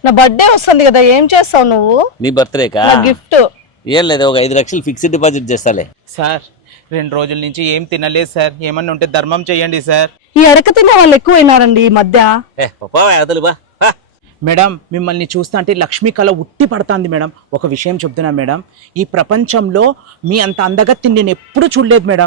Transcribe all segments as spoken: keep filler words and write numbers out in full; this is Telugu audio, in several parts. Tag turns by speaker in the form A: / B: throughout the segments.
A: నా బర్త్డే వస్తుంది కదా, ఏం చేస్తావు నువ్వు?
B: నీ బర్త్డేకా?
A: గిఫ్ట్
B: ఏం లేదు, ఒక ఐదు లక్షలు ఫిక్స్డ్ డిపాజిట్ చేస్తాలే.
C: సార్ రెండు రోజుల నుంచి ఏం తినలేదు సార్, ఏమన్నా ఉంటే ధర్మం చేయండి సార్.
A: ఈ అడక తినే వాళ్ళు ఎక్కువైనారండి ఈ మధ్య.
B: ఏ పాపా అదలు బా.
C: మేడం మిమ్మల్ని చూస్తా అంటే లక్ష్మీ కళ ఉట్టి పడుతుంది మేడం. ఒక విషయం చెప్తున్నా మేడం, ఈ ప్రపంచంలో మీ అంత అందగత్తి నేను ఎప్పుడు చూడలేదు మేడం.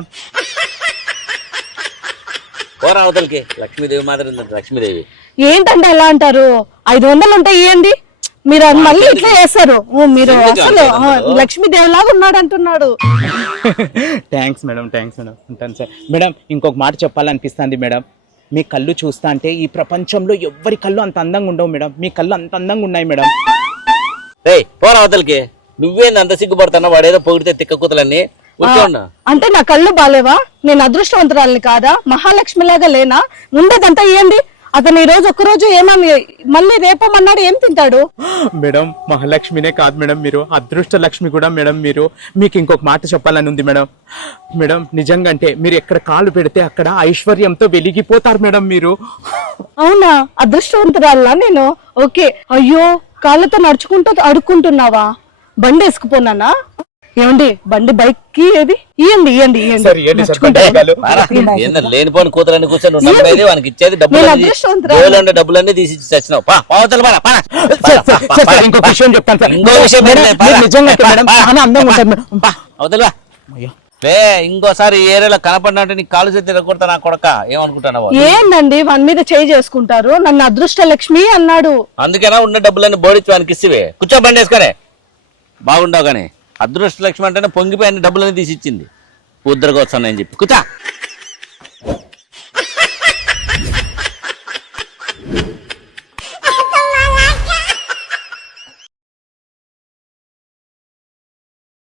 B: పోరా అవతలకి, లక్ష్మీదేవి మాత్రం లక్ష్మీదేవి.
A: ఏంటంటే అలా అంటారు? ఐదు వందలు ఉంటాయి ఇవ్వండి. మీరు అది మళ్ళీ ఇట్లా చేస్తారు. ఓ, మీరు అసలు లక్ష్మీదేవి లాగా ఉన్నాడు అంటున్నాడు.
C: థ్యాంక్స్ మేడం, థ్యాంక్స్ మేడం, ఉంటాను సార్. మేడం ఇంకొక మాట చెప్పాలనిపిస్తుంది మేడం, మీ కళ్ళు చూస్తా అంటే ఈ ప్రపంచంలో ఎవ్వరి కళ్ళు అంత అందంగా ఉండవు మేడం, మీ కళ్ళు అంత అందంగా ఉన్నాయి మేడం.
B: ఏయ్ పోరా అవతలకి, నువ్వేంది అంత సిగ్గుపడుతున్నా? వాడేదో పొగిడితే తిక్క కూతలన్నీ ఉన్నా.
A: అంటే నా కళ్ళు బాలేవా? నేను అదృష్టవంతురాలని కాదా? మహాలక్ష్మి లాగా లేనా? ఉండేదంతా ఇవ్వండి. అతను ఈ రోజు ఒక్కరోజు ఏమని మళ్ళీ రేపమన్నాడు, ఏం తింటాడు?
C: మేడం మహాలక్ష్మినే కాదు మేడం, మీరు అదృష్ట లక్ష్మి కూడా మేడం. మీరు మీకు ఇంకొక మాట చెప్పాలని ఉంది మేడం. మేడం నిజంగా అంటే మీరు ఎక్కడ కాలు పెడితే అక్కడ ఐశ్వర్యంతో వెలిగిపోతారు మేడం మీరు.
A: అవునా? అదృష్టవంతురాలా నేను? ఓకే. అయ్యో, కాళ్ళతో నడుచుకుంటూ అడుక్కుంటున్నావా? బండి వేసుకుపోనానా? ఏమండి బండి బైక్ కి ఏది? ఇయ్యండి ఇయ్యండి
B: లేనిపోని కూతురని కూర్చొని ఉండేది, వానికి ఇచ్చేది డబ్బులు, డబ్బులన్నీ తీసి చచ్చినావు.
C: ఇంకొక విషయం చెప్తాను సార్,
B: ఇంకో విషయం అవతల ఇంకోసారి ఈ ఏరియాలో కనపడినట్టు నీకు కాలు చేతి తిరగొడతా నా కొడక. ఏమనుకుంటున్నావు?
A: ఏందండి వాని మీద చేయి చేసుకుంటారు? నన్ను అదృష్ట లక్ష్మి అన్నాడు.
B: అందుకేనా ఉన్న డబ్బులన్నీ బోడిచ్చి వానికి ఇచ్చివే. కూర్చో బండి వేసుకొని బాగుండవు. కానీ అదృష్ట లక్ష్మి అంటేనే పొంగిపోయి అన్ని డబ్బులన్నీ తీసి ఇచ్చింది. ఉద్దరకొచ్చాను అని చెప్పి కూర్చో.